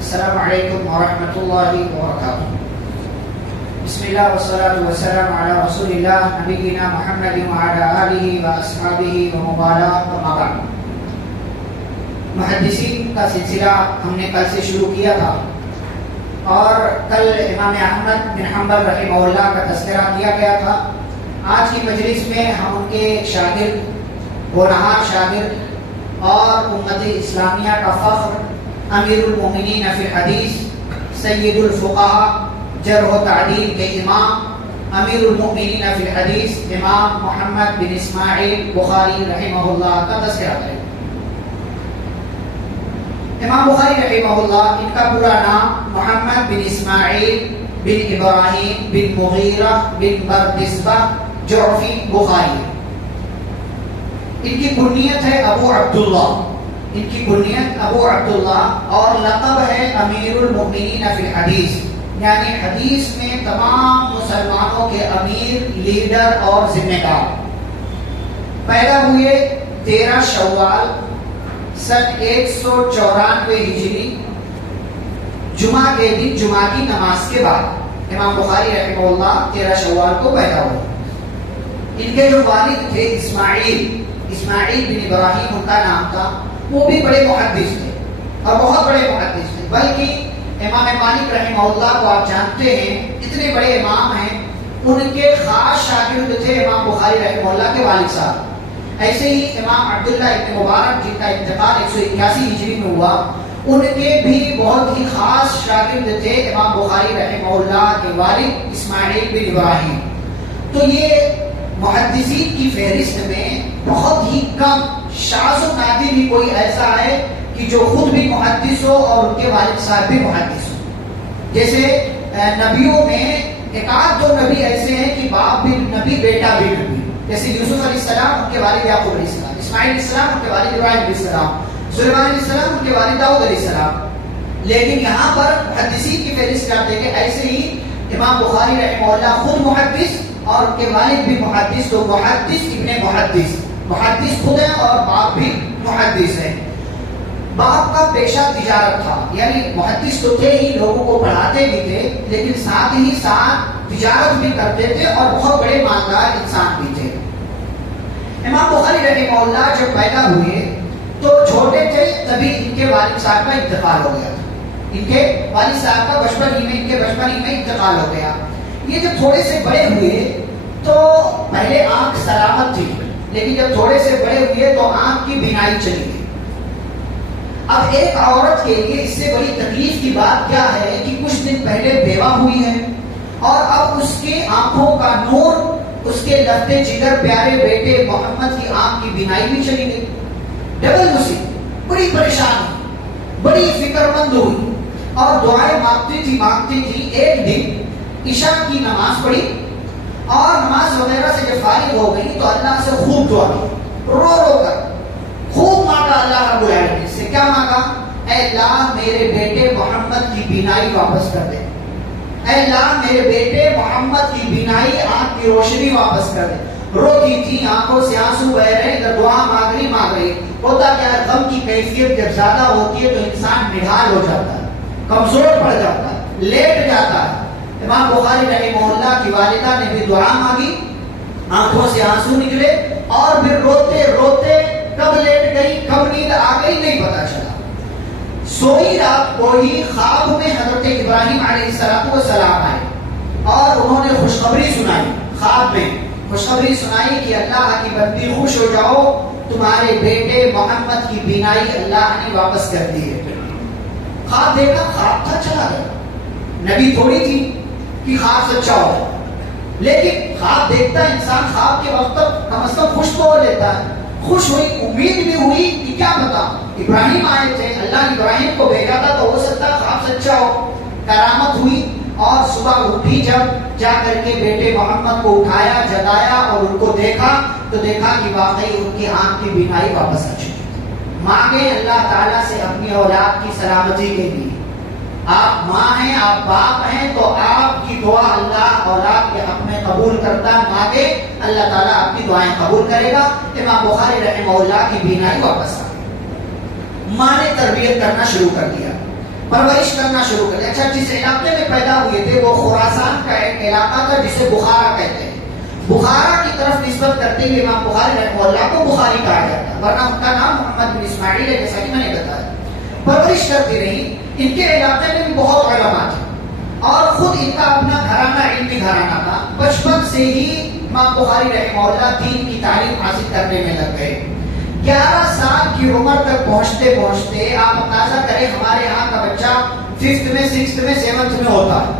السلام علیکم ورحمۃ اللہ وبرکاتہ. بسم اللہ والصلاۃ والسلام علی رسول اللہ نبینا محمد وعلی آلہ واصحابہ وموالاہ اما بعد. محدثین کا سلسلہ ہم نے کل سے شروع کیا تھا اور کل امام احمد بن حنبل رحمہ اللہ کا تذکرہ کیا گیا تھا. آج کی مجلس میں ہم ان کے شاگرد، ہونہار شاگرد اور امت اسلامیہ کا فخر، امیر المومنین فی الحدیث، سید الفقہاء، جرح و تعدیل کے امام، امیر المومنین فی الحدیث امام محمد بن اسماعیل بخاری رحمہ اللہ کا تذکرہ کریں. امام بخاری رحمہ اللہ، ان کا پورا نام محمد بن اسماعیل بن ابراہیم بن مغیرہ بن بردسبہ جعفی بخاری. ان کی کنیت ہے ابو عبداللہ، ان کی کنیت ابو عبداللہ اور لقب ہے امیر المؤمنین فی الحدیث، یعنی حدیث میں تمام مسلمانوں کے امیر، لیڈر اور ذمہ دار. پیدا ہوئے 13 شوال سن 194 ہجری، جمعہ کے دن جمعہ کی نماز کے بعد امام بخاری رحمہ اللہ 13 شوال کو پیدا ہوئے. ان کے جو والد تھے اسماعیل بن ابراہیم ان کا نام تھا، وہ بھی بڑے محدث تھے اور بہت بڑے محدث تھے. بلکہ امام مالک رحمہ اللہ کو آپ جانتے ہیں، اتنے بڑے امام ہیں، ان کے خاص شاگرد تھے امام بخاری رحمہ اللہ کے والد صاحب. ایسے ہی امام عبداللہ ابن مبارک جن کا انتقال 181 ہجری میں ہوا، ان کے بھی بہت ہی خاص شاگرد تھے امام بخاری رحمہ اللہ کے والد اسماعیل بن ابراہیم. تو یہ محدثین کی فہرست میں بہت ہی کم، شاذ و نادر ہی کوئی ایسا ہے کہ جو خود بھی محدث ہو اور ان کے والد صاحب بھی محدث ہو. جیسے نبیوں میں ایک آدھ دو نبی ایسے ہیں کہ باپ بھی نبی بیٹا بھی نبی، جیسے یوسف علیہ السلام ان کے والد یعقوب علیہ السلام، اسماعیل علیہ السلام ان کے والد ابراہیم علیہ السلام، سلیمان علیہ السلام ان کے والد داؤد علیہ السلام. لیکن یہاں پر محدثین کی فہرست کرتے ہیں کہ ایسے ہی امام بخاری رحمہ اللہ خود محدث اور ان کے والد بھی محدث، تو محدث ابن محدث خود ہیں اور باپ بھی محدث ہے. باپ کا پیشہ تجارت تھا، یعنی محدث تو تھے ہی، لوگوں کو پڑھاتے بھی تھے، لیکن ساتھ ہی ساتھ تجارت بھی کرتے تھے اور بہت بڑے مالدار انسان بھی تھے. امام بخاری رحمہ اللہ جب پیدا ہوئے تو چھوٹے تھے، تبھی ان کے والد صاحب کا انتقال ہو گیا تھا. ان کے والد صاحب کا بچپن ہی میں انتقال ہو گیا. یہ جب تھوڑے سے بڑے ہوئے تو پہلے آنکھ سلامت تھی، لیکن جب تھوڑے سے بڑے ہوئے تو آنکھ کی بینائی چلی گئی. اب ایک عورت کے لیے اس سے بڑی تکلیف کی بات کیا ہے کہ کچھ دن پہلے بیوہ ہوئی ہے اور اب اس کی آنکھوں کا نور، اس کے لگتے جگر پیارے بیٹے محمد کی آنکھ کی بینائی بھی چلی گئی. ڈبل مصیبت، بڑی پریشانی، بڑی فکر مند ہوئی اور دعائیں مانگتی تھی. ایک دن عشاء کی نماز پڑھی اور نماز وغیرہ سے جب فارغ ہو گئی تو اللہ سے خوب دعا کی، رو کر خوب مانگا اللہ رب العالمین سے. کیا مانگا؟ اے اللہ میرے بیٹے محمد کی بینائی واپس کر دے، اے اللہ میرے بیٹے محمد کی بینائی، آنکھ کی روشنی واپس کر دے. روتی تھی، آنکھوں سے آنسو بہ رہے، دعا مانگ رہی. ہوتا کیا ہے، غم کی کیفیت جب زیادہ ہوتی ہے تو انسان نڈھال ہو جاتا ہے، کمزور پڑ جاتا ہے، لیٹ جاتا ہے. امام بخاری رحمہ اللہ کی والدہ نے بھی دعا مانگی، آنکھوں سے آنسو نکلے اور پھر روتے روتے کب لیٹ گئی، کب نیند آ گئی نہیں پتا چلا. سوئی رات کو ہی خواب میں حضرت ابراہیم علیہ السلام آئے اور انہوں نے خوشخبری سنائی. خواب میں خوشخبری سنائی کہ اللہ کی بندی خوش ہو جاؤ، تمہارے بیٹے محمد کی بینائی اللہ نے واپس کر دی ہے. خواب دیکھا، خواب تھا، چلا گیا. نبی تھوڑی تھی کہ خواب سچا ہو، لیکن خواب دیکھتا انسان خواب کے وقت کم از کم خوش تو ہو لیتا ہے. خوش ہوئی، امید بھی ہوئی کہ کیا پتا ابراہیم آئے تھے، اللہ نے ابراہیم کو بھیجا تھا تو ہو سکتا خواب سچا ہو. کرامت ہوئی اور صبح اٹھی، جب جا کر کے بیٹے محمد کو اٹھایا، جگایا اور ان کو دیکھا تو دیکھا کہ واقعی ان کی آنکھ کی بینائی واپس آ چکی. مانگے اللہ تعالیٰ سے اپنی اولاد کی سلامتی کے لیے. آپ ماں ہیں، آپ باپ ہیں، تو آپ کی دعا اللہ اولاد کے حق میں قبول کرتا ہے. مانگے اللہ تعالیٰ آپ کی دعائیں قبول کرے گا. امام بخاری رحمہ اللہ کی بینائی واپس آ گئی. ماں نے تربیت کرنا شروع کر دیا. پرورش کرنا شروع کر دیا. اچھا جس علاقے میں پیدا ہوئے تھے وہ خراسان کا ایک علاقہ تھا جسے بخارا کہتے ہیں. بخارا کی طرف نسبت کرتے ہوئے امام بخاری رحمہ اللہ کو بخاری کہا جاتا ہے، ورنہ ان کا نام محمد بن اسماعیل ہے جیسا کہ میں نے بتایا. پرورش کرتی رہی. ان کے علاقے میں بھی بہت علماء تھے اور خود ان کا اپنا گھرانہ علمی گھرانہ تھا. بچپن سے ہی امام بخاری رحمہ اللہ دین کی تعلیم حاصل کرنے میں لگ گئے. 11 سال کی عمر تک پہنچتے پہنچتے آپ اندازہ کریں ہمارے یہاں کا بچہ 5th میں 6th میں 7th میں ہوتا ہے،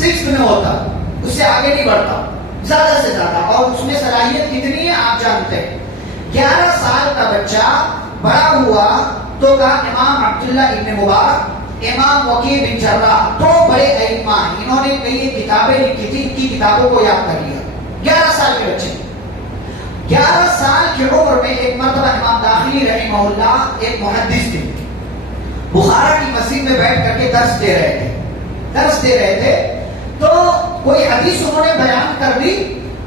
6th میں ہوتا ہے، اس سے آگے نہیں بڑھتا زیادہ سے زیادہ. اور اس میں صلاحیت کتنی ہے آپ جانتے ہیں. 11 سال کا بچہ بڑا ہوا تو کہا امام عبداللہ ابن مبارک، امام وکیع بن جراح، دو بڑے ائمہ، انہوں نے کئی کتابیں لکھی تھی، ان کی کتابوں کو یاد کر لیا. 11 سال کے بچے. 11 سال کی عمر میں ایک مرتبہ امام داخلی رحمہ اللہ ایک محدث تھے، بخارا کی مسجد میں بیٹھ کر کے درس دے رہے تھے. تو کوئی حدیث انہوں نے بیان کر دی.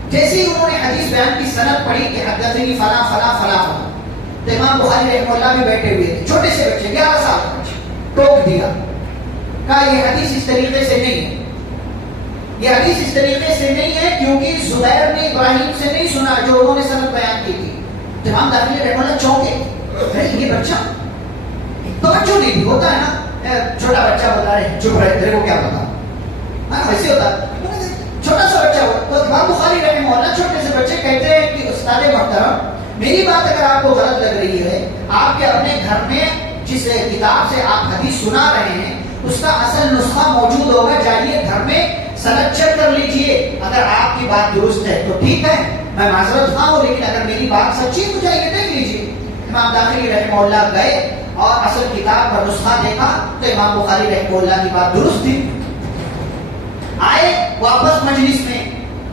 جیسے ہی انہوں نے حدیث بیان کی سند پڑھی کہ حدثنی فلاں فلاں فلاں فلاں، تو امام بخاری رحمہ اللہ بھی بیٹھے ہوئے تھے، چھوٹے سے بچے 11 سال کے بچے. ٹوک دیا، کہا یہ حدیث اس طریقے سے نہیں ہے، یہ حدیث اس طریقے سے نہیں ہے کیونکہ زبیر نے ابراہیم سے نہیں سنا جو انہوں نے سند بیان کی تھی. تو امام داخلی رحمہ اللہ چونکے، یہ بچہ توجہ نہیں دی. ہوتا ہے نا چھوٹا بچہ بتا رہے چپ رہے تیرے کو کیا پتا، ویسے ہوتا چھوٹا سا بچہ ہو. تو امام بخاری رحمہ اللہ چھوٹے سے بچے کہتے ہیں کہ استاد محترم میری بات اگر آپ کو غلط لگ رہی ہے، آپ کے اپنے گھر میں جس کتاب سے آپ حدیث سنا رہے ہیں اس کا اصل نسخہ موجود ہوگا، جائیے گھر میں سند چیک کر لیجئے. اگر آپ کی بات درست ہے تو ٹھیک ہے، میں معذرت خواہ ہوں، لیکن اگر میری بات سچی تو جائیے دیکھ لیجئے. امام داخلی رحمہ اللہ گئے اور اصل کتاب کا نسخہ دیکھا تو امام بخاری رحمہ اللہ کی بات درست تھی. آئے واپس مجلس میں،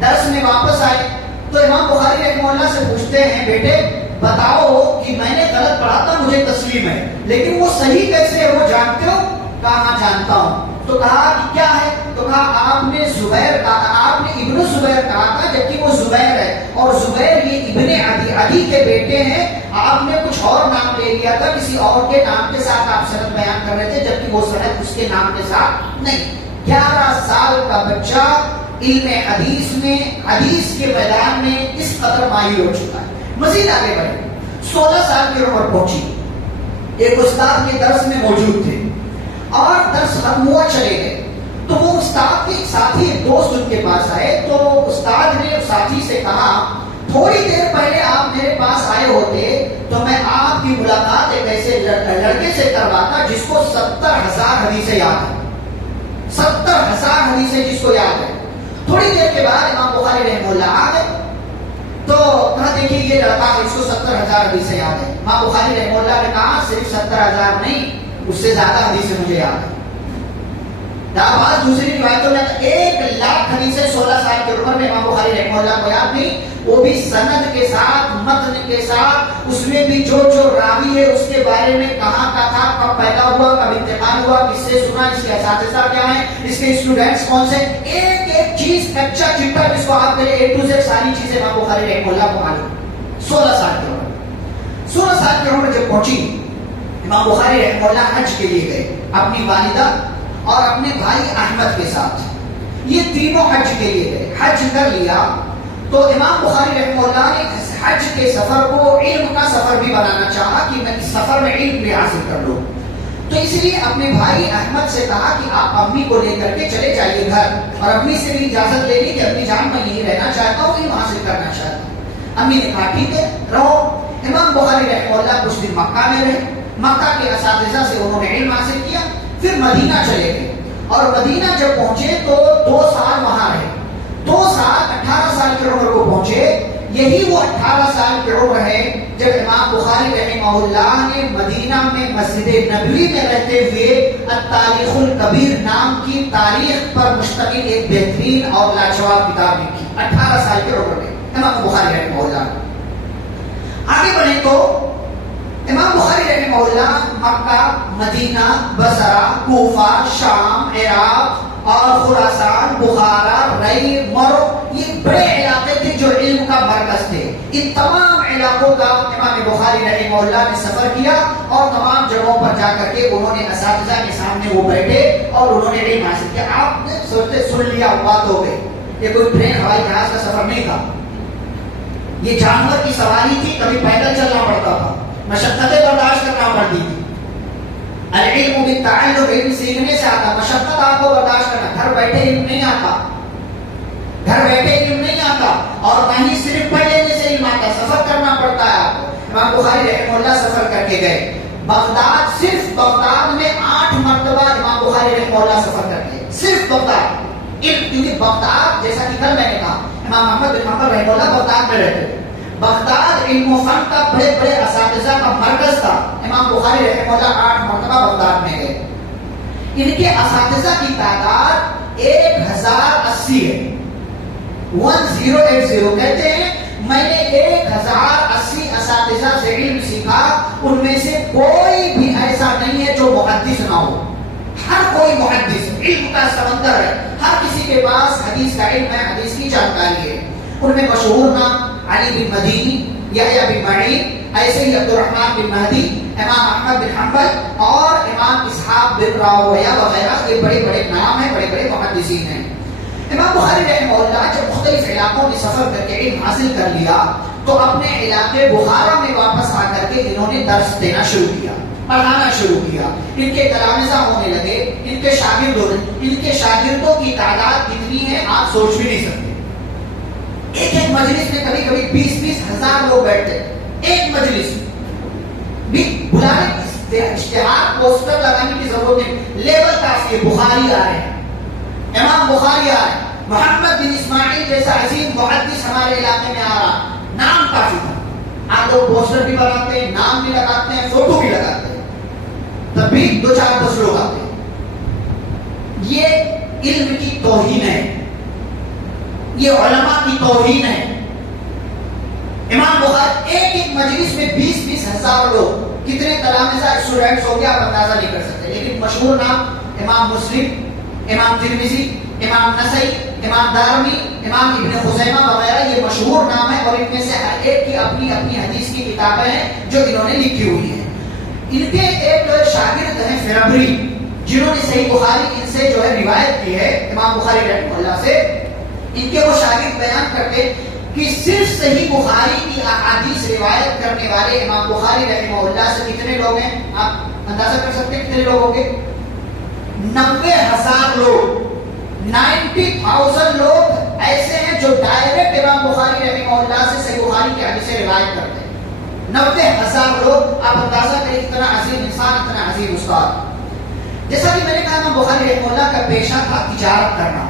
درس میں واپس آئے تو امام بخاری رحمہ اللہ سے پوچھتے ہیں بیٹے بتاؤ کہ میں نے غلط پڑھا تھا، مجھے تسلیم ہے، لیکن وہ صحیح کیسے ہے وہ جانتے ہو؟ کہا ہاں جانتا ہوں. تو کہا کہ کیا ہے؟ تو کہا آپ نے زبیر کہا، آپ نے ابن زبیر کہا تھا جبکہ وہ زبیر ہے، اور زبیر یہ ابن عدی، عدی کے بیٹے ہیں. آپ نے کچھ اور نام لے لیا تھا، کسی اور کے نام کے ساتھ آپ سند بیان کر رہے تھے جبکہ وہ سند اس کے نام کے ساتھ نہیں. 11 سال کا بچہ علم حدیث میں، حدیث کے میدان میں اس قدر ماہر ہو چکا ہے. مزید آگے بڑھے، 16 سال کی عمر پہنچی. ایک استاد کے درس میں موجود تھے اور درس ختم ہوا چلے گئے. تو وہ استاد کے ساتھی دوست ان کے پاس آئے تو استاد نے ساتھی سے کہا تھوڑی دیر پہلے آپ میرے پاس آئے ہوتے تو میں آپ کی ملاقات ایک ایسے لڑکے سے کرواتا جس کو 70,000 حدیثیں یاد ہیں. 70,000 حدیثیں جس کو یاد ہے. تھوڑی دیر کے بعد امام بخاری رحمہ اللہ آ گئے تو کہا دیکھیے یہ لڑکا اس کو 70,000 حدیثیں یاد ہے. امام بخاری رحمہ اللہ نے کہا صرف 70,000 نہیں، اس سے زیادہ حدیثیں مجھے یاد ہے. بعض دوسری روایتوں میں 1,00,000 حدیثیں 16 سال کی عمر میں امام بخاری رحمہ اللہ کو یاد نہیں، وہ بھی سند کے ساتھ، متن کے ساتھ، اس میں بھی جو راوی ہے اس کے بارے میں کہاں کا تھا، کب پیدا ہوا، کب انتقال ہوا، کس سے سنا، اس کے اساتذہ کیا ہیں، اس کے اسٹوڈنٹس کون سے، ایک ایک چیز کچا چٹا جس کو آپ کرے A to Z ساری چیزیں امام بخاری رحمہ اللہ کو معلوم. 16 سال کی عمر، 16 سال کی عمر جب پہنچی امام بخاری رحمہ اللہ حج کے لیے گئے اپنی والدہ اور اپنے بھائی احمد کے ساتھ. یہ تینوں حج کے لیے گئے، حج کر لیا تو امام بخاری رحمہ اللہ نے اس حج کے سفر کو علم کا سفر بھی بنانا چاہا کہ میں اس سفر میں علم بھی حاصل کر لوں. تو اس لیے اپنے بھائی احمد سے کہا کہ آپ امی کو لے کر کے چلے جائیے گھر، اور امی سے بھی اجازت لے لی کہ امی جان میں یہی رہنا چاہتا ہوں، علم حاصل کرنا چاہتا ہوں. امی نے کہا ٹھیک ہے رہو. امام بخاری رحمہ اللہ کچھ دن مکہ میں رہے، مکہ کے اساتذہ سے انہوں نے علم حاصل کیا. پھر مدینہ چلے گئے اور مدینہ جب پہنچے تو 2 سال وہاں رہے. 2 سال 18 سال کی عمر کو پہنچے. یہی وہ 18 سال کی عمر ہے جب امام بخاری رحمہ اللہ نے مدینہ میں مسجد نبوی میں رہتے ہوئے التاریخ الکبیر نام کی تاریخ پر مشتمل ایک بہترین اور لاجواب کتاب لکھی. 18 سال کی عمر میں امام بخاری رحمہ اللہ. آگے بڑھیں تو امام بخاری رحمہ اللہ مکہ، مدینہ، بصرہ، کوفہ، شام، عراق اور خراسان، بخارا، رئی، مرو، یہ بڑے علاقے تھے جو علم کا مرکز تھے. ان تمام علاقوں کا امام بخاری رحمہ اللہ نے سفر کیا اور تمام جگہوں پر جا کر کے انہوں نے اساتذہ کے سامنے وہ بیٹھے اور انہوں نے علم حاصل کیا. آپ نے سوچتے سن لیا بات ہو گئی. یہ کوئی ٹرین ہوائی جہاز کا سفر نہیں تھا, یہ جانور کی سواری تھی, کبھی پیدل چلنا پڑتا تھا, مشقتیں برداشت کرنا پڑتی تھی. العلم بالتعلم, علم سیکھنے سے آتا, مشقت آپ کو برداشت کرنا. گھر بیٹھے علم نہیں آتا, گھر بیٹھے علم نہیں آتا, اور نہ ہی صرف پڑھ لینے سے علم آتا, سفر کرنا پڑتا ہے آپ کو. امام بخاری رحمہ اللہ سفر کر کے گئے بغداد, صرف بغداد میں 8 مرتبہ امام بخاری رحمہ اللہ سفر کر کے, صرف بغداد. کیونکہ بغداد جیسا کہ کل میں نے کہا امام احمد بن حنبل رحمہ اللہ بغداد میں رہتے تھے. بغداد علم و فن کا بڑے بڑے اساتذہ کا مرکز تھا. امام بخاری رحمہ اللہ 8 مرتبہ بغداد میں گئے. ان کے اساتذہ کی تعداد 1080 ہے. 1080 کہتے ہیں میں نے 1080 اساتذہ سے علم سیکھا, ان میں سے کوئی بھی ایسا نہیں ہے جو محدث نہ ہو. ہر کوئی محدث, علم کا سمندر ہے, ہر کسی کے پاس حدیث کا علم ہے, حدیث کی جانکاری ہے. ان میں مشہور نام علی بن مدینی, یحییٰ بن معین, ایسے ہی عبد الرحمن بن مہدی, امام احمد بن حنبل اور امام اسحاق بن راہویہ وغیرہ. یہ بڑے بڑے نام ہیں, بڑے بڑے محدثین ہیں. امام بخاری رحمہ اللہ جب مختلف علاقوں میں سفر کر کے علم حاصل کر لیا تو اپنے علاقے بخارا میں واپس آ کر کے انہوں نے درس دینا شروع کیا, پڑھانا شروع کیا. ان کے تلامذہ ہونے لگے, ان کے شاگرد ہونے. ان کے شاگردوں کی تعداد کتنی ہے آپ سوچ بھی نہیں سکتے. ایک ایک مجلس میں کبھی کبھی 20-20 ہزار لوگ بیٹھتے. ایک مجلس بھی بلانے اشتہار پوسٹر لگانے کی ضرورت نہیں, لیبل کافی ہے. بخاری آ رہے ہیں, امام بخاری آ رہے ہیں, محمد بن اسماعیل جیسا عظیم محدث ہمارے علاقے میں آ رہا, نام کافی تھا. آپ لوگ پوسٹر بھی بناتے ہیں, نام بھی لگاتے ہیں, فوٹو بھی لگاتے ہیں, تب بھی 2-4-10 لوگ آتے ہیں. یہ علم کی توہین ہے, یہ علماء کی توہین ہے. امام بخاری ایک ایک مجلس میں 20-20 ہزار لوگ, کتنے تلامذہ اسٹوڈنٹس ہو گیا آپ اندازہ نہیں کر سکتے. لیکن مشہور نام امام مسلم, امام ترمذی, امام نسائی, امام دارمی, امام ابن خزیمہ وغیرہ, یہ مشہور نام ہے. اور ان میں سے ہر ایک کی اپنی اپنی حدیث کی کتابیں ہیں جو انہوں نے لکھی ہوئی ہیں. ان کے ایک شاگرد ہیں فربری, جنہوں نے صحیح بخاری ان سے جو ہے روایت کی ہے امام بخاری رحمہ اللہ سے. ان کے وہ شاگرد بیان کرتے کہ صرف صحیح بخاری کی احادیث روایت کرنے والے امام بخاری رحمہ اللہ سے کتنے لوگ ہیں آپ اندازہ کر سکتے ہیں کتنے لوگ ہوں گے؟ 90,000 لوگ, 90,000 لوگ ایسے ہیں جو ڈائریکٹ امام بخاری رحمہ اللہ سے صحیح بخاری کی حدیث روایت کرتے ہیں. 90,000 لوگ, آپ اندازہ کریں اتنا عظیم انسان, اتنا عظیم استاد. جیسا کہ میں نے کہا امام بخاری رحمہ اللہ کا پیشہ تھا تجارت کرنا,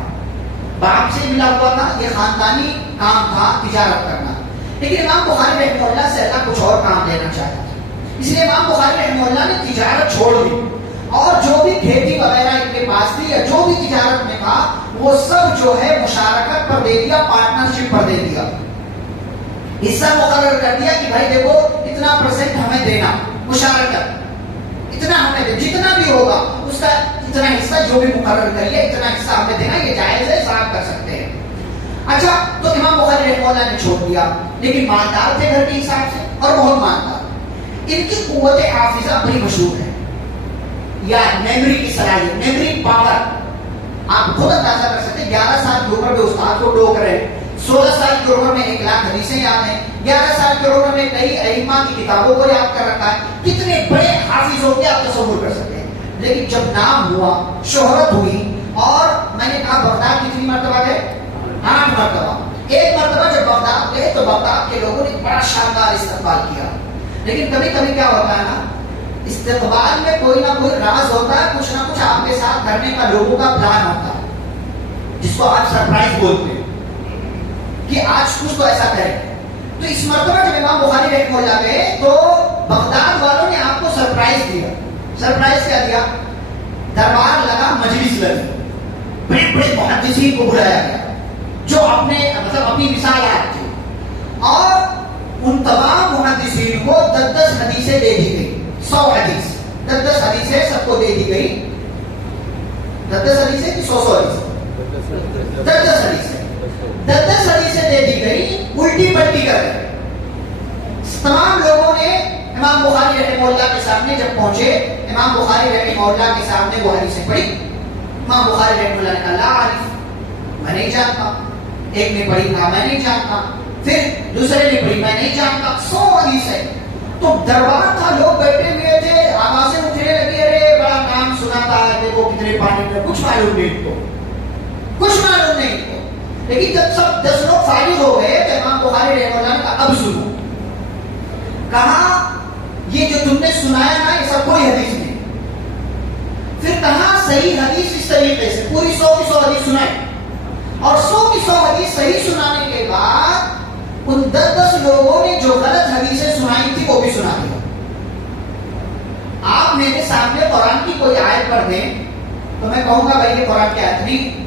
باپ سے ملا ہوا تھا, یہ خاندانی کام تھا تجارت کرنا. لیکن امام بخاری رحمہ اللہ سے اللہ کچھ اور کام لینا چاہتا تھا, اس لیے امام بخاری رحمہ اللہ نے تجارت چھوڑ دی, اور جو بھی کھیتی وغیرہ ان کے پاس تھی یا جو بھی تجارت میں تھا وہ سب جو ہے مشارکت پر دے دیا, پارٹنرشپ پر دے دیا. حصہ مقرر کر دیا کہ بھائی دیکھو اتنا % ہمیں دینا, مشارکت اتنا ہمیں دے, جتنا بھی ہوگا اس کا اتنا حصہ جو بھی مقرر کریے اتنا حصہ ہمیں دینا, یہ جائز ہے, صاحب کر سکتے ہیں. اچھا, تو امام بخاری رحمہ اللہ نے چھوڑ دیا, لیکن مالدار تھے گھر کے حساب سے اور بہت مالدار. ان کی قوت حافظہ بڑی مشہور ہے, یا میموری کی صلاحیت, میموری پاور. آپ خود اندازہ کر سکتے ہیں 11 سال کی عمر میں استاد کو ٹوک رہے, 16 سال کی عمر میں 1 لاکھ حدیثیں یاد ہیں, 11 سال کی عمر میں کئی ائمہ کی کتابوں کو یاد کر رکھا ہے. کتنے بڑے حافظ ہو کے آپ تصور کر سکتے ہیں. لیکن جب نام ہوا, شہرت ہوئی, اور میں نے کہا بغداد کتنی مرتبہ گئے؟ 8 مرتبہ. ایک مرتبہ جب بغداد گئے تو بغداد کے لوگوں نے بڑا شاندار استقبال کیا. لیکن کبھی کبھی کیا ہوتا ہے نا, استقبال میں کوئی نہ کوئی راز ہوتا ہے, کچھ نہ کچھ آپ کے ساتھ کرنے کا لوگوں کا پلان ہوتا ہے, جس کو آپ سرپرائز بولتے ہیں کہ آج کچھ تو ایسا کریں. تو اس مرتبہ جب امام بخاری رحمہ اللہ گئے تو بغداد والوں نے آپ کو سرپرائز دیا. سرپرائز کیا دیا؟ دربار لگا, مجلس لگی, بڑے بڑے محدثین کو بلایا گیا جو اپنی مثالات تھی, اور ان تمام محدثین کو 10 حدیثیں دے دی گئی. 100 حدیث, 10 حدیثیں سب کو دے دی گئی. 10 حدیثیں کہ 100 حدیثیں؟ 10 حدیثیں. 10 حدیثیں دے دی گئی, الٹی پلٹی کر کے تمام لوگوں نے امام بخاری رحمہ اللہ کے سامنے جب پہنچے، امام بخاری رحمہ اللہ کے سامنے وہ حدیثیں پڑھی. امام بخاری رحمہ اللہ نے کہا لا عارف، میں نہیں جانتا. ایک نے پڑھی کہا میں نہیں جانتا، پھر دوسرے نے پڑھی میں نہیں جانتا. 100 حدیث ہے. تو دربار تھا، لوگ بیٹھے ہوئے تھے، آوازیں اٹھنے لگی، ارے بڑا نام سنا تھا، دیکھو کتنے پانی میں. کچھ معلوم نہیں کو، کچھ معلوم نہیں کو. لیکن جب سب 10 لوگ فارغ ہو گئے تو امام بخاری رحمہ اللہ نے کہا اب سنو. کہا یہ جو تم نے سنایا نا یہ سب کوئی حدیث نہیں. پھر کہا صحیح حدیث اس طریقے سے پوری 100 کی 100 حدیث سنائے، اور 100 کی 100 حدیث صحیح سنانے کے بعد ان 10 لوگوں نے جو غلط حدیثیں سنائی تھی وہ بھی سنا دیا. آپ میرے سامنے قرآن کی کوئی آیت پڑھ دیں تو میں کہوں گا بھائی یہ قرآن کی آیت نہیں.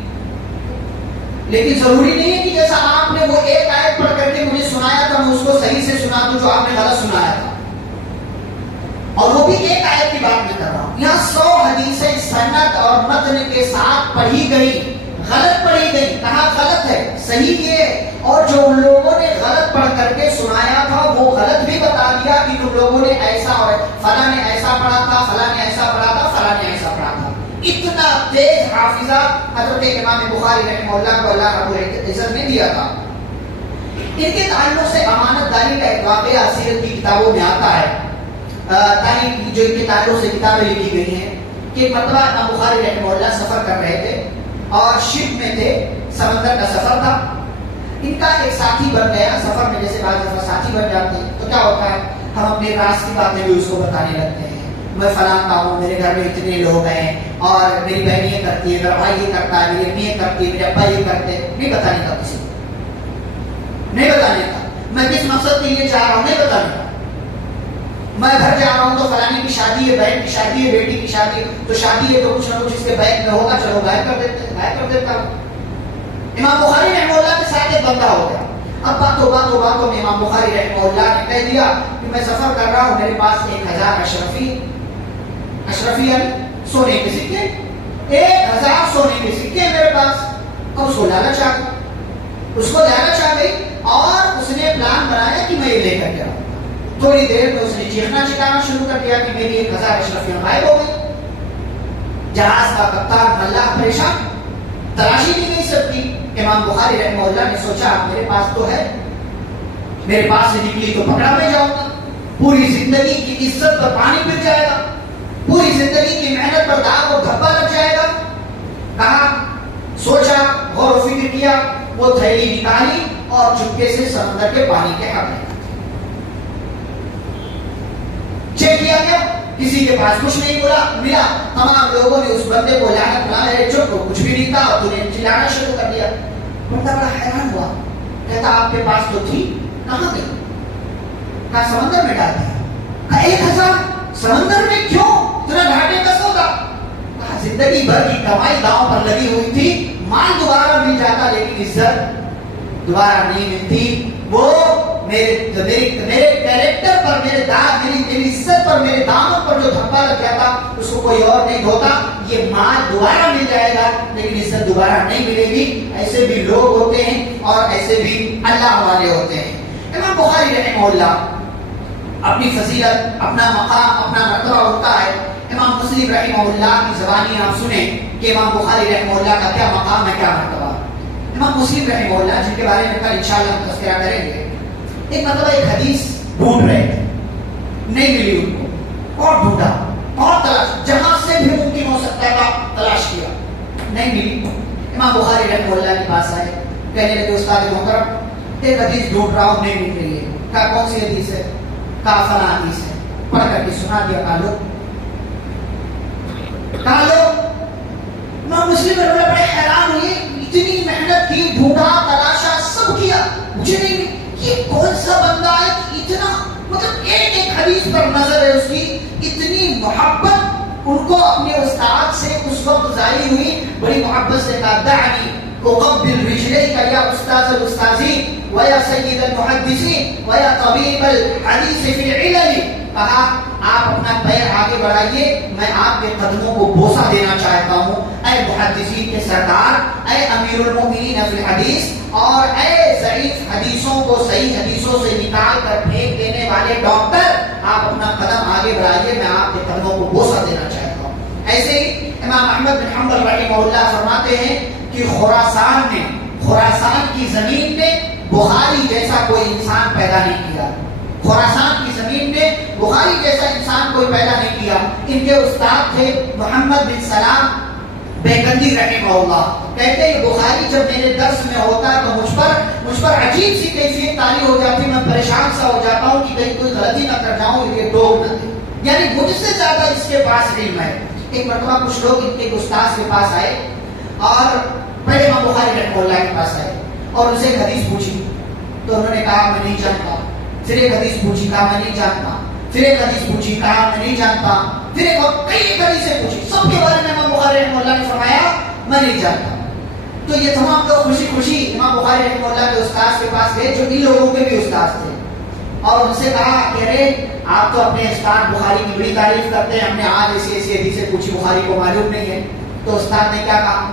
لیکن ضروری نہیں ہے کہ جیسا آپ نے وہ ایک آیت پڑھ کر کے مجھے سنایا تھا میں اس کو صحیح سے سنا دوں جو آپ نے غلط سنایا تھا. اور وہ بھی ایک آیت کی بات میں کر رہا ہوں. یہاں 100 حدیثیں سند اور متن کے ساتھ پڑھی گئی، غلط پڑھی گئی. کہاں غلط ہے، صحیح یہ ہے. اور جو ان لوگوں نے غلط پڑھ کر کے سنایا تھا وہ غلط بھی بتا دیا کہ تم لوگوں نے ایسا اور فلاں نے ایسا پڑھا تھا، فلاں نے ایسا پڑھا تھا، فلاں نے ایسا پڑھا تھا. اتنا تیز حافظہ حضرت امام بخاری رحمہ اللہ کو اللہ رب العزت نے دیا تھا. ان کے تعلق سے امانت داری کا ایک واقعہ سیرت کی کتابوں میں آتا ہے. تاریخ جو ان کے تعلق سے کتابیں لکھی گئی ہیں کہ مرتبہ امام بخاری رحمہ اللہ سفر کر رہے تھے اور شپ میں تھے، سمندر کا سفر تھا. ان کا ایک ساتھی بن گیا. سفر میں جیسے بعض دفعہ ساتھی بن جاتے ہیں تو کیا ہوتا ہے ہم اپنے راز کی باتیں بھی اس کو بتانے لگتے ہیں. میں فلاں کا ہوں، میرے گھر میں اتنے لوگ ہیں، اور میری بہن یہ کرتی ہے، میرا بھائی یہ کرتا ہے، میری امی یہ کرتی ہے، میرے ابا یہ کرتے ہیں. نہیں بتانے کا کسی کو، نہیں بتانے کا. میں کس مقصد کے لیے چاہ رہا ہوں نہیں بتانے کا. میں گھر جا رہا ہوں تو فلانی کی شادی ہے، بہن کی شادی ہے، بیٹی کی شادی ہے، تو شادی ہے تو کچھ نہ کچھ اس کے بیگ میں ہوگا، چلو غائب کر دیتے ہیں، غائب کر دیتا ہوں. امام بخاری رحمہ اللہ کے ساتھ ایک بندہ ہو گیا. اب باتوں میں امام بخاری رحمہ اللہ نے کہہ دیا کہ میں سفر کر رہا ہوں، میرے پاس 1000 اشرفی یعنی سونے کے سکے، 1000 سونے کے سکے میرے پاس. اب اس کو لالچ آ گئی اور اس نے پلان بنایا کہ میں یہ لے کر جاؤں. تھوڑی دیر میں اس نے چیخنا چلانا شروع کر دیا کہ میری 1000 اشرفیاں غائب ہو گئی. جہاز کا کپتان ملاح پریشان، تلاشی دی گئی سب کی. امام بخاری رحمہ اللہ نے سوچا میرے پاس تو ہے، میرے پاس سے نکلی تو پکڑا میں جاؤں گا، پوری زندگی کی عزت پر پانی پھر جائے گا، پوری زندگی کی محنت پر داغ اور دھبا لگ جائے گا. کہا، سوچا، غور و فکر کیا، وہ تھیلی نکالی اور چپکے سے سمندر کے پانی کے حق میں چیک کیا گیا. کسی کے پاس کچھ نہیں ملا. تمام لوگوں نے اس بندے کو لعنت بنا چپ کو کچھ بھی نہیں تھا اور تو نے چلانا شروع کر دیا. بندہ بڑا حیران ہوا، کہتا آپ کے پاس تو تھی، کہاں گئی؟ کہا سمندر میں ڈال دیا. کہا 1000 سمندر میں کیوں؟ اتنا گھاٹے کا سودا. کہا زندگی بھر کی کمائی داؤں پر لگی ہوئی تھی، مال دوبارہ مل جاتا لیکن عزت دوبارہ نہیں ملتی. وہ میرے کیریکٹر پر، میرے داغ، میری عزت پر، میرے دامن پر جو دھبا لگ گیا تھا اس کو کوئی اور نہیں دھوتا. یہ مال دوبارہ مل جائے گا لیکن عزت دوبارہ نہیں ملے گی. ایسے بھی لوگ ہوتے ہیں اور ایسے بھی اللہ والے ہوتے ہیں. امام بخاری رحمہ اللہ اپنی فضیلت، اپنا مقام، اپنا مرتبہ ہوتا ہے. امام مسلم رحمہ اللہ کی زبانی آپ سنیں کہ امام بخاری رحمہ اللہ کا کیا مقام ہے، کیا مرتبہ. امام مسلم رحمہ اللہ جن کے بارے میں کل انشاءاللہ ہم تذکرہ کریں گے، ایک مرتبہ ایک حدیث ڈھونڈ رہے تھے، نہیں ملی ان کو، اور ڈھونڈا اور تلاش، جہاں سے بھی ممکن ہو سکتا تھا تلاش کیا، نہیں ملی. امام بخاری رحمہ اللہ کے پاس آئے، کہنے لگے استاد محترم ایک حدیث ڈھونڈ رہا ہوں، نہیں مل رہی ہے. کہا کون سی حدیث ہے؟ کہا فلاں حدیث ہے. پڑھ کر کے سنا دیا. کہا لو. امام مسلم رحمہ اللہ بڑے حیران ہوئے، اتنی محنت کی، ڈھونڈا، تلاشا، سب کیا، مجھے نہیں ملی. یہ کون سا بندہ ہے اتنا، مطلب ایک حدیث پر نظر ہے اس کی، اتنی محبت ان کو اپنے استاد سے اس وقت ظاہر ہوئی. بڑی محبت سے کہا دعنی اقبل رجلیک یا استاذ الاستاذین ویا سید المحدثین ویا طبیب الحدیث فی العلل. کہا آپ اپنا پیر آگے بڑھائیے، میں آپ کے قدموں کو بوسہ دینا چاہتا ہوں. اے اے محدثین کے سردار، اے امیر المومنین فی الحدیث، اور اے ضعیف حدیثوں کو صحیح حدیثوں سے نکال کر پھینک دینے والے ڈاکٹر، آپ اپنا قدم آگے بڑھائیے، میں آپ کے قدموں کو بوسہ دینا چاہتا ہوں۔ ایسے ہی امام احمد بن حنبل رحمہ اللہ فرماتے ہیں کہ خراسان کی زمین میں بخاری جیسا کوئی انسان پیدا نہیں کیا، خراسان کی زمین میں بخاری جیسا انسان کوئی پیدا نہیں کیا۔ ان کے استاد تھے محمد بن سلام بیکندی رحمہ اللہ، کہتے ہیں بخاری جب میرے درس میں ہوتا ہے تو مجھ پر عجیب سی کیفیت طاری ہو جاتی، میں پریشان سا ہو جاتا ہوں کہ کہیں کوئی غلطی نہ کر جاؤں، یہ ٹوک نہ دے، یعنی مجھ سے زیادہ اس کے پاس علم ہے۔ ایک مرتبہ کچھ لوگ ان کے استاد کے پاس آئے اور پہلے امام بخاری رحمہ اللہ کے پاس آئے اور ان سے ایک حدیث پوچھی، تو انہوں نے کہا میں نہیں جانتا، پھر ایک حدیث پوچھی، کہا میں نہیں جانتا، پھر ایک حدیث پوچھی، کہا میں نہیں جانتا، پھر کئی حدیثیں پوچھی، سب کے بارے میں امام بخاری رحمہ اللہ نے فرمایا میں نہیں جانتا۔ تو یہ تمام لوگ خوشی خوشی امام بخاری رحمہ اللہ کے استاد کے پاس گئے جو ان لوگوں کے بھی استاد تھے، اور ان سے کہا کہ ارے آپ تو اپنے استاد بخاری کی بڑی تعریف کرتے ہیں، ہم نے آج ایسی ایسی حدیثیں پوچھی، بخاری کو معلوم نہیں ہے۔ تو استاد نے کیا کہا؟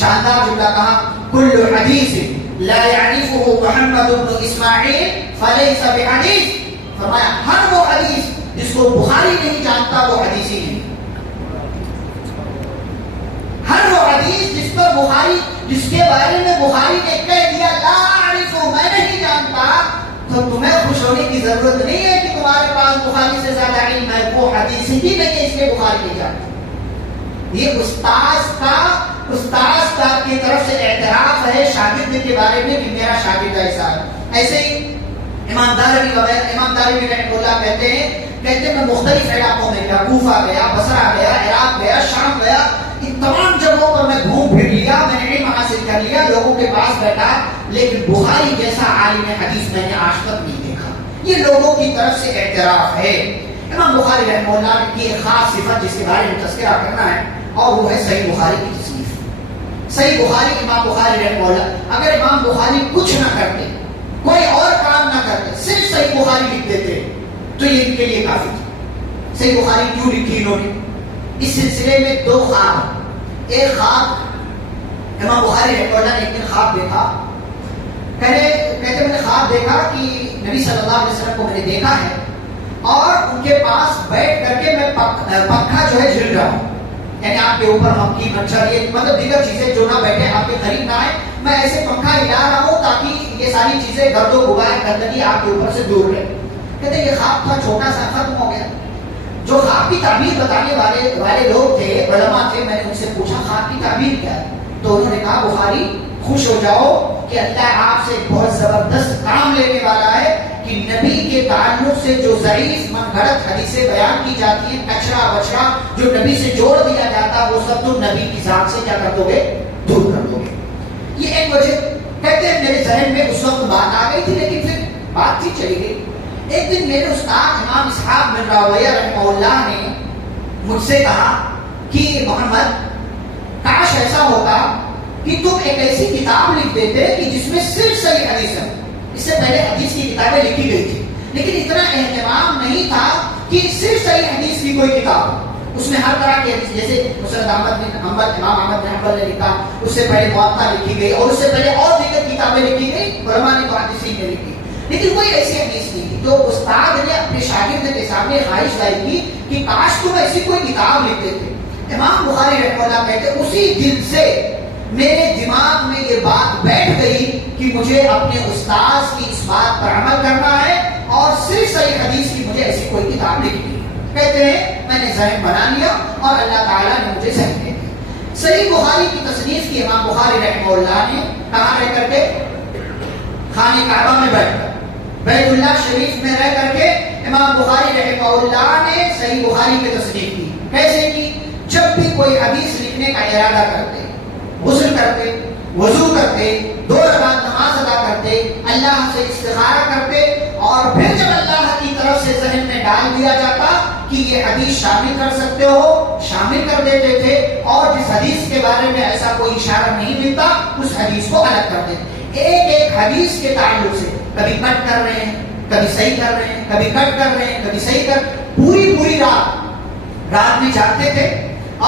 شاندار جملہ کہا، کل حدیث لا يعرفه محمد بن اسماعیل فلیس بحدیث، فرمایا ہر وہ حدیث جس کو بخاری نہیں جانتا وہ حدیث ہی نہیں، ہر وہ حدیث جس کے بارے میں بخاری نے کہہ دیا لا اعرفہ، میں نہیں جانتا، تو تمہیں خوش ہونے کی ضرورت نہیں ہے کہ تمہارے پاس بخاری سے زیادہ علم ہے، وہ حدیث ہی نہیں ہے اس لیے بخاری نہیں جانتا۔ یہ استاد کا کی طرف سے اعتراف ہے شاگرد کے بارے میں کہ میرا شاگرد ایسا ہے۔ ایسے ہی امام دارمی رحمہ اللہ کہتے ہیں میں مختلف علاقوں میں گیا، کوفہ گیا، بصرہ گیا، عراق گیا، شام گیا، ان تمام جگہوں پر میں گھوم پھر لیا، میں نے علم حاصل کر لیا، لوگوں کے پاس بیٹھا، لیکن بخاری جیسا عالم حدیث میں نے آج تک نہیں دیکھا۔ یہ لوگوں کی طرف سے اعتراف ہے۔ امام بخاری رحمہ اللہ کی ایک خاص صفت جس کے بارے میں تذکرہ کرنا ہے، اور وہ ہے صحیح بخاری کی تصنیف۔ صحیح بخاری، امام بخاری رحمہ اللہ اگر امام بخاری کچھ نہ کرتے، کوئی اور کام نہ کرتے، صرف صحیح بخاری لکھ دیتے تو یہ ان کے لیے کافی تھا۔ صحیح بخاری کیوں لکھی انہوں نے؟ اس سلسلے میں دو خواب، ایک خواب امام بخاری رحمہ اللہ نے ایک دن خواب دیکھا، کہتے میں نے خواب دیکھا کہ نبی صلی اللہ علیہ وسلم کو میں نے دیکھا ہے اور ان کے پاس بیٹھ کر کے میں پنکھا جو ہے جھل رہا ہوں، یعنی آپ کے اوپر مکھی مچھر یہ مطلب دیگر چیزیں جو نہ بیٹھے، آپ کے قریب نہ آئے، میں ایسے پنکھا ہلا رہا ہوں تاکہ یہ ساری چیزیں گرد و غبار گندگی آپ کے اوپر سے دور رہے۔ کہتے ہیں یہ خواب تھا چھوٹا سا، ختم ہو گیا۔ جو خواب کی تعبیر بتانے والے لوگ تھے، علماء تھے، میں نے ان سے پوچھا خواب کی تعبیر کیا ہے؟ تو انہوں نے کہا بخاری خوش ہو جاؤ کہ اللہ آپ سے بہت زبردست کام لینے والا ہے کہ نبی کے تعلق سے جو ضعیف من گھڑت حدیثیں بیان کی جاتی ہیں، کچرا وچرا جو نبی سے جوڑ دیا جاتا وہ سب تو نبی کی ذات سے کیا کر دو گے؟ دور کر دو گے۔ یہ ایک وجہ کہتے ہیں میرے ذہن میں اس وقت بات آ گئی تھی، لیکن پھر بات تھی چلی گئی۔ ایک دن میرے استاد امام اسحاق بن راہویہ رحمہ اللہ نے مجھ سے کہا کہ محمد کاش ایسا ہوتا کہ تم ایک ایسی کتاب لکھ دیتے کہ جس میں صرف صحیح حدیث ہے۔ اس سے پہلے حدیث کی کتابیں لکھی گئی تھی، لیکن اتنا اہتمام نہیں تھا کہ صرف صحیح حدیث کی کوئی کتاب، اس میں ہر طرح کی حدیث، جیسے مسند احمد بن حنبل، امام احمد بن حنبل نے لکھا، اس سے پہلے موطا لکھی گئی، اور اس سے پہلے اور دیگر کتابیں لکھی گئی، علماء نے محدثین نے لکھی، لیکن کوئی ایسی حدیث نہیں تھی۔ تو استاد نے اپنے شاگرد کے سامنے خواہش ظاہر کی کہ کاش تم ایسی کوئی کتاب لکھ دیتے۔ امام بخاری رحمہ اللہ کہتے اسی دن سے میرے دماغ میں یہ بات بیٹھ گئی کہ مجھے اپنے استاد کی اس بات پر عمل کرنا ہے اور صرف صحیح حدیث کی مجھے ایسی کوئی کتاب لکھنی ہے۔ کہتے ہیں میں نے ذہن بنا لیا اور اللہ تعالیٰ نے مجھے ذہن دے دیا۔ صحیح بخاری کی تصنیف کی امام بخاری رحمہ اللہ نے کہاں رہ کر کے؟ خانہ کعبہ میں بیٹھ کر، بیت اللہ شریف میں رہ کر کے امام بخاری رحمہ اللہ نے صحیح بخاری کی تصنیف کی۔ کیسے کی؟ جب بھی کوئی حدیث لکھنے کا ارادہ کرتے، غسل کرتے، وضو کرتے، 2 رکعت نماز ادا کرتے، اللہ سے استخارہ کرتے، اور پھر جب اللہ کی طرف سے ذہن میں ڈال دیا جاتا کہ یہ حدیث شامل کر سکتے ہو، شامل کر دیتے تھے، اور جس حدیث کے بارے میں ایسا کوئی اشارہ نہیں ملتا اس حدیث کو الگ کر دیتے۔ ایک ایک حدیث کے تعلق سے کبھی کٹ کر رہے ہیں، کبھی صحیح کر رہے ہیں، کبھی کٹ کر رہے ہیں، کبھی صحیح کر، پوری رات میں جاگتے تھے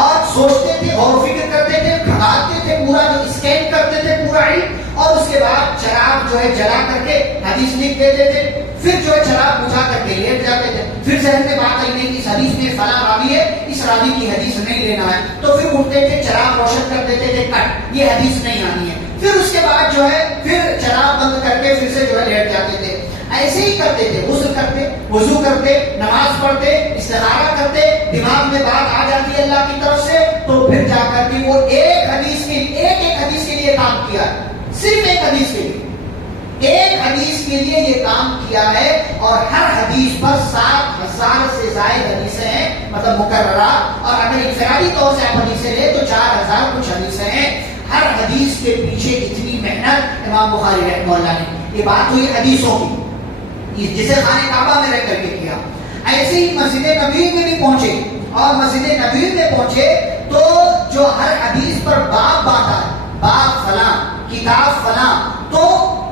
اور سوچتے تھے تھے، غور و فکر کرتے تھے، کھنگالتے تھے، پورا جو اسکین کرتے تھے پورا علم، اور اس کے بعد چراغ جو ہے جلا کر کے حدیث لکھ دیتے تھے، پھر جو ہے چراغ بجھا کر کے لیٹ جاتے تھے، پھر ذہن میں بات آئی نہیں کہ اس حدیث میں فلاں راوی ہے، اس راوی کی حدیث نہیں لینا ہے، تو پھر اٹھتے تھے، چراغ روشن کر دیتے تھے، کٹ، یہ حدیث نہیں آنی ہے، پھر اس کے بعد جو ہے پھر چراغ بند کر کے پھر سے جو ہے لیٹ جاتے تھے. ایسے ہی کرتے تھے، غسل کرتے، وضو کرتے، نماز پڑھتے، استخارہ کرتے، دماغ میں بات آ جاتی ہے اللہ کی طرف سے، تو پھر جا کر کے وہ ایک حدیث کے لیے کام کیا، صرف ایک حدیث کے لیے، ایک حدیث کے لیے یہ کام کیا ہے، اور ہر حدیث پر 7,000 سے زائد حدیثیں ہیں، مطلب مکررہ، اور اگر انفرادی طور سے آپ حدیثیں لیں تو 4,000 کچھ حدیثیں ہیں. ہر حدیث کے پیچھے اتنی محنت امام بخاری رحمہ اللہ نے. یہ بات ہوئی حدیثوں کی، جسے خانہ کعبہ میں رہ کر کے کیا. ایسے ہی مسجد نبوی میں بھی پہنچے، اور مسجد نبوی میں پہنچے تو جو ہر حدیث پر باب باندھا، باب فلاں، کتاب فلاں، تو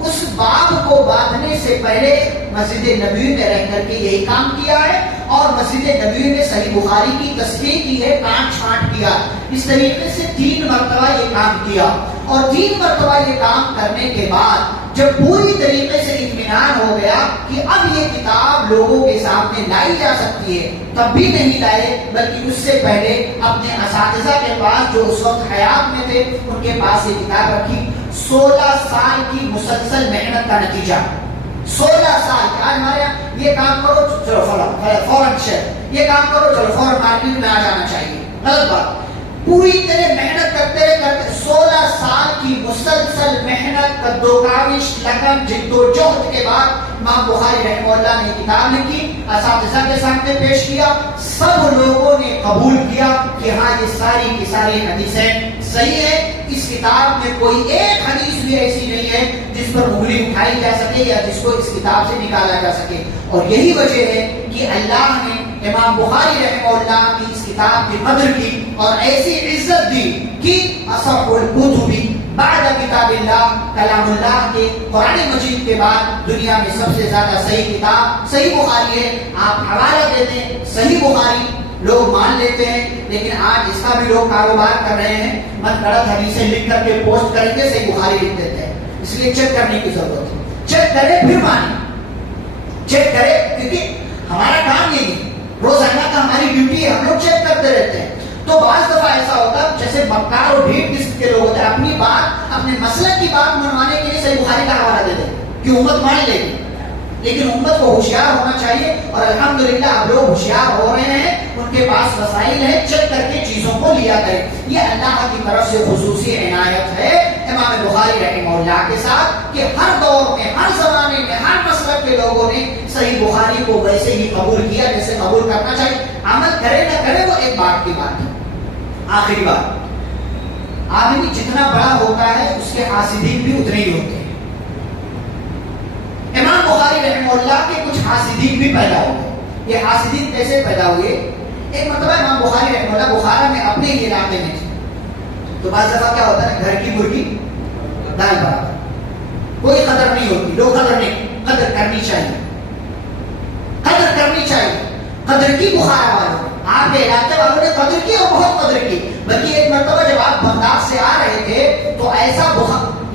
اس باب کو باندھنے سے پہلے مسجد نبوی میں رہ کر کے یہی کام کیا ہے، اور مسجد نبوی میں صحیح بخاری کی تصحیح کی ہے، کاٹ چھانٹ کیا. اس طریقے سے 3 مرتبہ یہ کام کیا، اور 3 مرتبہ یہ کام کرنے کے بعد جب پوری طریقے سے اطمینان ہو گیا کہ اب یہ کتاب لوگوں کے سامنے لائی جا سکتی ہے، تب بھی نہیں لائے، بلکہ اس سے پہلے اپنے اساتذہ کے پاس جو اس وقت حیات میں تھے ان کے پاس یہ کتاب رکھی. 16 سال کی مسلسل محنت کا نتیجہ. 16 سال کہ آج ہمارے یہاں یہ کام کرو چلو فوراً یہ کام کرو چلو فوراً مارکیٹ میں آ جانا چاہیے، غلط بات. پوری طرح محنت کرتے 16 سال کی مسلسل محنت، کدوکاوش، لگن، جد و جہد کے بعد امام بخاری رحمہ اللہ نے کتاب لکھی، اساتذہ کے سامنے پیش کیا، سب لوگوں نے قبول کیا کہ ہاں یہ ساری کی ساری حدیثیں صحیح ہے. اس کتاب میں کوئی ایک حدیث بھی ایسی نہیں ہے جس پر انگلی اٹھائی جا سکے یا جس کو اس کتاب سے نکالا جا سکے. اور یہی وجہ ہے کہ اللہ نے امام بخاری رحمہ اللہ کی اس کتاب کی قدر کی اور ایسی عزت دی کہ اصح الکتب بعد کتاب اللہ، کلام اللہ کے قرآن مجید کے بعد دنیا میں سب سے زیادہ صحیح کتاب صحیح بخاری ہے. آپ حوالہ دیتے ہیں صحیح بخاری، لوگ مان لیتے ہیں، لیکن آج اس کا بھی لوگ کاروبار کر رہے ہیں، من گڑت حدیثیں لکھ کر کے پوسٹ کریں گے، صحیح بخاری لکھ دیتے ہیں. اس لیے چیک کرنے کی ضرورت ہے، چیک کرے پھر مانے، چیک کرے، کیونکہ ہمارا کام یہی ہے، روزانہ کا ہماری ڈیوٹی ہے، ہم لوگ چیک کرتے رہتے ہیں. تو بعض دفعہ ایسا ہوتا ہے جیسے مکار اور ڈھیٹ قسم کے لوگ ہوتے ہیں، اپنی بات، اپنے مسلک کی بات منوانے کے لیے صحیح بخاری کا حوالہ دے دیں کہ امت مان لے گی. لیکن امت کو ہوشیار ہونا چاہیے، اور الحمدللہ اب لوگ ہوشیار ہو رہے ہیں، ان کے پاس وسائل ہیں، چیک کر کے چیزوں کو لیا کریں. یہ اللہ کی طرف سے خصوصی عنایت ہے امام بخاری رحمہ اللہ کے ساتھ کہ ہر دور میں، ہر زمانے میں، ہر مسلک کے لوگوں نے صحیح بخاری کو ویسے ہی قبول کیا جیسے قبول کرنا چاہیے. عمل کرے نہ کرے وہ ایک بات کی بات ہے. آخری بات، آدمی جتنا بڑا ہوتا ہے اس کے حاسدین بھی اتنے ہی ہوتے ہیں. امام بخاری رحمہ اللہ کے کچھ حاسدین بھی پیدا ہوئے. یہ حاسدین کیسے پیدا ہوئے؟ ایک مرتبہ امام بخاری رحمہ اللہ بخارا میں اپنے ہی علاقے میں تھے، تو بعض دفعہ کیا ہوتا ہے، گھر کی مرغی دال برابر، کوئی قدر نہیں ہوتی. لوگ قدر کرنی چاہیے، قدر کرنی چاہیے. قدر کی بخارا والوں، آپ کے علاقے والوں نے قدر کی اور بہت قدر کی. بلکہ ایک مرتبہ جب آپ بغداد سے آ رہے تھے تو ایسا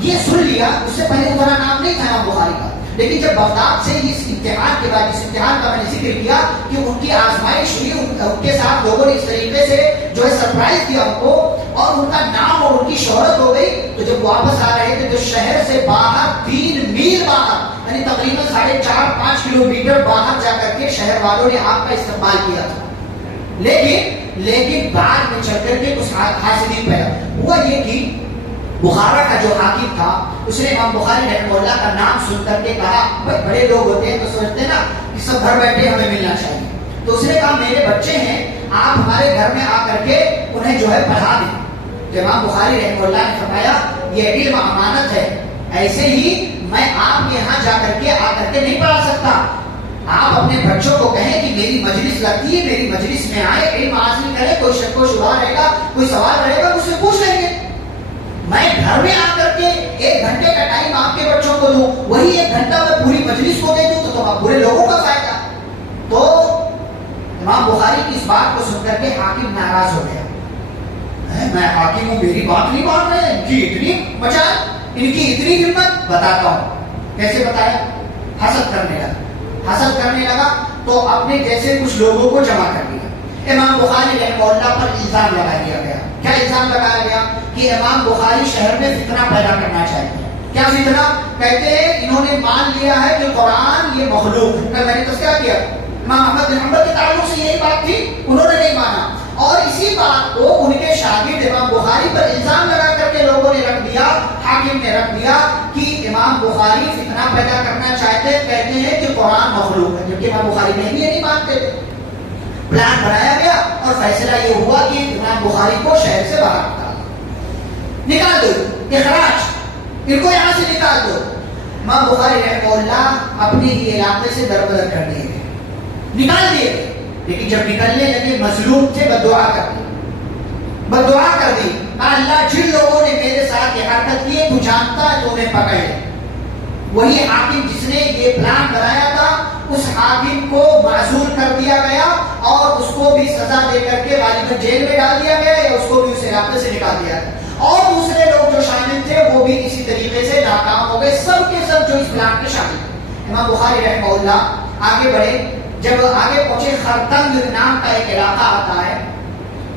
یہ سن لیا، اس سے پہلے اتنا نام نہیں تھا امام بخاری کا، لیکن جب بغداد سے اس امتحان کے بعد، اس امتحان کا میں نے ذکر کیا کہ ان کی آزمائش ہوئی، ان کے ساتھ لوگوں نے اس طریقے سے جو ہے سرپرائز دیا ان کو، اور ان کا نام اور ان کی شہرت ہو گئی. تو جب واپس آ رہے تھے تو شہر سے باہر 3 میل باہر، یعنی تقریباً 4.5-5 کلومیٹر باہر جا کر کے شہر والوں نے آپ کا استقبال کیا تھا. لیکن بعد میں چل کر کے کچھ حاسدین پیدا ہوا. یہ کہ بخارا کا جو حاکم تھا اس نے امام بخاری رحمہ اللہ کا نام سن کر کے کہا، بھائی بڑے لوگ ہوتے ہیں تو سوچتے ہیں نا کہ سب گھر بیٹھے ہمیں ملنا چاہیے. تو اس نے کہا میرے بچے ہیں، آپ ہمارے گھر میں آ کر کے انہیں جو ہے پڑھا دیں. تو امام بخاری رحمہ اللہ نے فرمایا یہ علم امانت ہے، ایسے ہی میں آپ کے یہاں جا کر کے آ کر کے نہیں پڑھا سکتا. آپ اپنے بچوں کو کہیں کہ میری مجلس لگتی ہے، میری مجلس میں آئے، علم حاصل کرے، کوئی شک و شبہ رہے گا، کوئی سوال رہے گا، مجھ سے پوچھ لیں گے. میں گھر میں آ کر کے 1 گھنٹے کا ٹائم آپ کے بچوں کو دوں، وہی 1 گھنٹہ میں پوری مجلس کو دے دوں تو پورے لوگوں کا فائدہ. تو امام بخاری کی اس بات کو سن کر کے حاکم ناراض ہو گیا. میں حاکم ہوں، میری بات نہیں مان رہے، ان کی اتنی مچال، ان کی اتنی ہمت، بتاتا ہوں کیسے بتایا. حسد کرنے لگا تو اپنے جیسے کچھ لوگوں کو جمع کر دیا. امام بخاری رحمہ اللہ پر الزام لگا دیا گیا. کیا الزام لگایا گیا؟ کہ امام بخاری شہر میں فتنہ پیدا کرنا چاہتے ہیں. کیا فتنہ؟ کہتے ہیں انہوں نے مان لیا ہے کہ قرآن یہ مخلوق ہے. کل میں نے تذکرہ کیا امام احمد بن حنبل کے تعلق سے یہی بات تھی، انہوں نے نہیں مانا، اور اسی بات کو ان کے شاگرد امام بخاری پر الزام لگا کر کے لوگوں نے رکھ دیا، حاکم نے رکھ دیا کہ امام بخاری فتنہ پیدا کرنا چاہتے، کہتے ہیں کہ قرآن مخلوق ہے، جبکہ امام بخاری نہیں یہ نہیں مانتے تھے. پلان بنایا گیا اور فیصلہ یہ ہوا کہ امام بخاری کو شہر سے باہر نکال دو، اخراج، ان کو یہاں سے نکال دو. امام بخاری رحمہ اللہ اپنے ہی علاقے سے دربدر کر دیے گئے، نکال دیے گئے. لیکن جب نکلنے لگے مظلوم تھے، بددعا کر دی. اللہ جن لوگوں نے میرے ساتھ یہ حرکت کی تو جانتا ہے تو انہیں پکڑ لے. وہی حاکم جس نے یہ پلان بنایا تھا اس حاکم کو معزول کر دیا گیا اور اس کو بھی سزا دے کر کے غالباً جیل میں ڈال دیا گیا یا اس کو بھی اس علاقے سے نکال دیا گیا. اور دوسرے لوگ جو شامل تھے وہ بھی اسی طریقے سے ناکام ہو گئے، سب کے سب جو اس پلان کے شامل تھے. امام بخاری رحمہ اللہ آگے بڑھے. جب آگے پہنچے خرطنگ نام کا ایک علاقہ آتا ہے،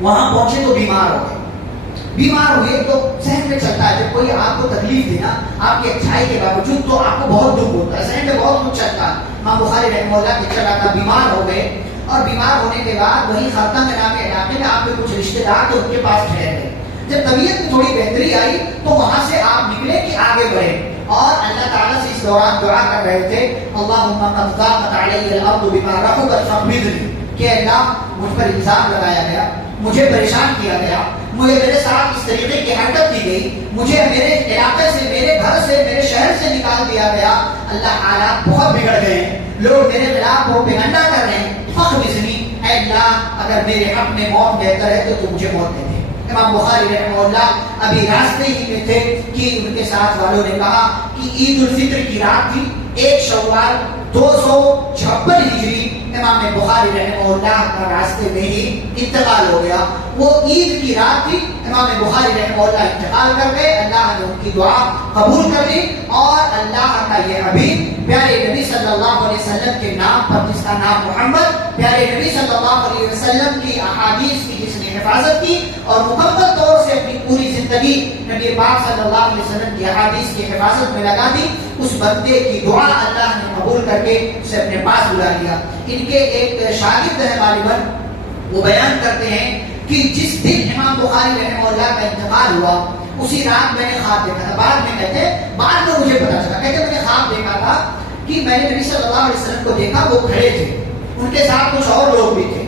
وہاں پہنچے تو بیمار ہوئے تو ذہن میں چلتا ہے جب کوئی آپ کو تکلیف دے نا آپ کی اچھائی کے باوجود تو آپ کو بہت دکھ ہوتا ہے، ذہن میں بہت کچھ چلتا ہے. امام بخاری رحمہ اللہ کے چلا تھا، بیمار ہو گئے اور بیمار ہونے کے بعد وہی خرطنگ نام کے علاقے میں آپ کے کچھ رشتے دار تھے ان کے پاس ٹھہر گئے. جب طبیعت میں تھوڑی بہتری آئی تو وہاں سے آپ نکلے کہ آگے بڑھے اور اللہ تعالیٰ سے اس دوران دعا کر رہے تھے اللہم قد ضاقت علی الارض بما رحبت فاغفر، کہ اللہ مجھ پر الزام لگایا گیا، مجھے پریشان کیا گیا، مجھے میرے ساتھ اس طریقے کی حرکت کی گئی، مجھے میرے علاقے سے، میرے گھر سے، میرے شہر سے نکال دیا گیا. اللہ حالات بہت بگڑ گئے ہیں، لوگ میرے خلاف وہ پگنڈا کر رہے ہیں. فاغفرنی، اے اللہ اگر میرے حق میں موت بہتر ہے تو مجھے موت دے دے. امام بخاری رحمہ اللہ ابھی راستے ہی میں تھے کہ ان کے ساتھ والوں نے کہا کہ عید الفطر کی رات تھی، 1 شوال 256 ہجری. امام بخاری رحمہ اللہ کا راستے میں ہی انتقال ہو گیا. وہ عید کی رات تھی، امام بخاری رحمہ اللہ انتقال کر گئے. اللہ نے ان کی دعا قبول کر لی اور اللہ کا یہ حبیب پیارے نبی صلی اللہ علیہ وسلم کے نام پر، جس کا نام محمد، پیارے نبی صلی اللہ علیہ وسلم کی احادیث کی جس نے حفاظت کی اور مکمل طور سے اپنی پوری زندگی نبی پاک صلی اللہ علیہ وسلم کی احادیث کی حفاظت میں لگا دی، اس بندے کی دعا اللہ نے قبول کر کے اسے اپنے پاس بلا لیا. ان کے ایک شاگرد ہیں غالباً، وہ بیان کرتے ہیں کہ جس دن امام بخاری رحمہ اللہ کا انتقال ہوا اسی رات میں نے خواب دیکھا تھا. بعد میں مجھے پتا چلا، کہتے میں نے خواب دیکھا تھا کہ میں نے نبی صلی اللہ علیہ وسلم کو دیکھا، وہ کھڑے تھے، ان کے ساتھ کچھ اور لوگ بھی تھے.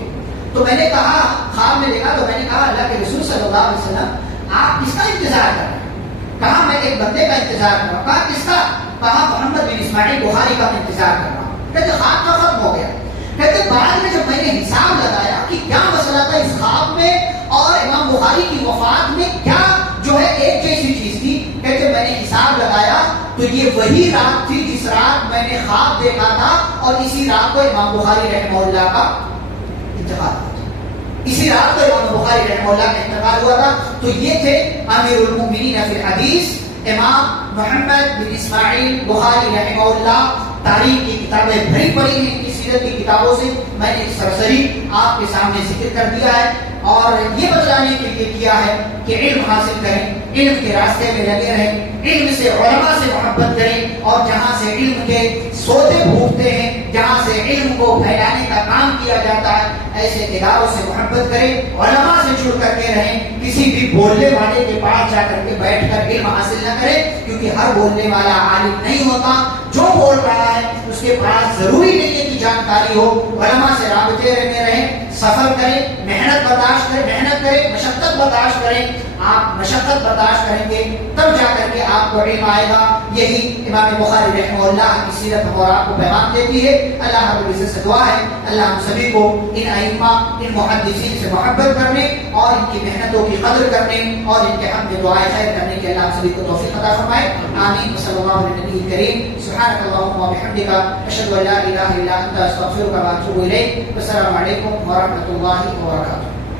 تو میں نے کہا، خواب میں دیکھا تو میں نے کہا اللہ کے رسول صلی اللہ علیہ وسلم آپ کس کا انتظار کر رہے ہیں؟ کہا میں ایک بندے کا انتظار کر رہا ہوں. کہا کس کا؟ کہا محمد بن اسماعیل بخاری کا انتظار کر رہا ہوں. کہتے خواب کا ختم ہو گیا. کہتے بعد میں جب میں نے حساب لگایا کہ کیا مسئلہ تھا اس خواب میں اور امام بخاری کی وفات میں کیا جو ہے ایک جیسی چیز تھی، کہتے میں نے حساب لگایا تو یہ وہی رات تھی جس رات میں نے خواب دیکھا تھا اور اسی رات کو امام بخاری رحمہ اللہ کا انتقال ہوا تھا. اسی رات کو امام بخاری رحمہ اللہ کا انتقال ہوا تھا. تو یہ تھے امیر المؤمنین فی الحدیث امام محمد بن اسماعیل بخاری رحمہ اللہ. تاریخ کی کتابیں بھری پڑی ہیں ان کی سیرت کی کتابوں سے، میں نے سرسری آپ کے سامنے ذکر کر دیا ہے اور یہ بتلانے کے لیے کیا ہے کہ علم حاصل کریں، علم کے راستے میں لگے رہیں، علم سے علماء سے محبت کریں اور جہاں سے علم کے سودے پھوٹتے ہیں، جہاں سے علم کو پھیلانے کا کام کیا جاتا ہے، ایسے اداروں سے محبت کریں، علماء سے جڑ کر کے رہیں. کسی بھی بولنے والے کے پاس جا کر کے بیٹھ کر علم حاصل نہ کریں، کیونکہ ہر بولنے والا عالم نہیں ہوتا. جو بول رہا ہے اس کے پاس ضروری نہیں ہے کہ جانکاری ہو. علماء سے رابطے میں رہیں، سفر کریں، محنت کریں، مشقت برداشت کریں. آپ مشقت برداشت کریں گے تب جا کر کے آپ کو علم آئے گا. یہی امام بخاری رحمہ اللہ کی سیرت ہم اور آپ کو پیغام دیتی ہے. اللہ رب العزت سے دعا ہے اللہ ہم سبھی کو ان ائمہ، ان محدثین سے محبت کرنے اور ان کی محنتوں کی قدر کرنے اور ان کے حق میں دعائیں خیر کرنے کی اللہ ہم سبھی کو توفیق عطا فرمائے. آمین. صلی اللہ علیہ نبی کریم. سبحانک اللہم وبحمدک، اشہد ان لا الہ الا انت، استغفرک واتوب الیک. السلام علیکم ورحمۃ اللہ وبرکاتہ.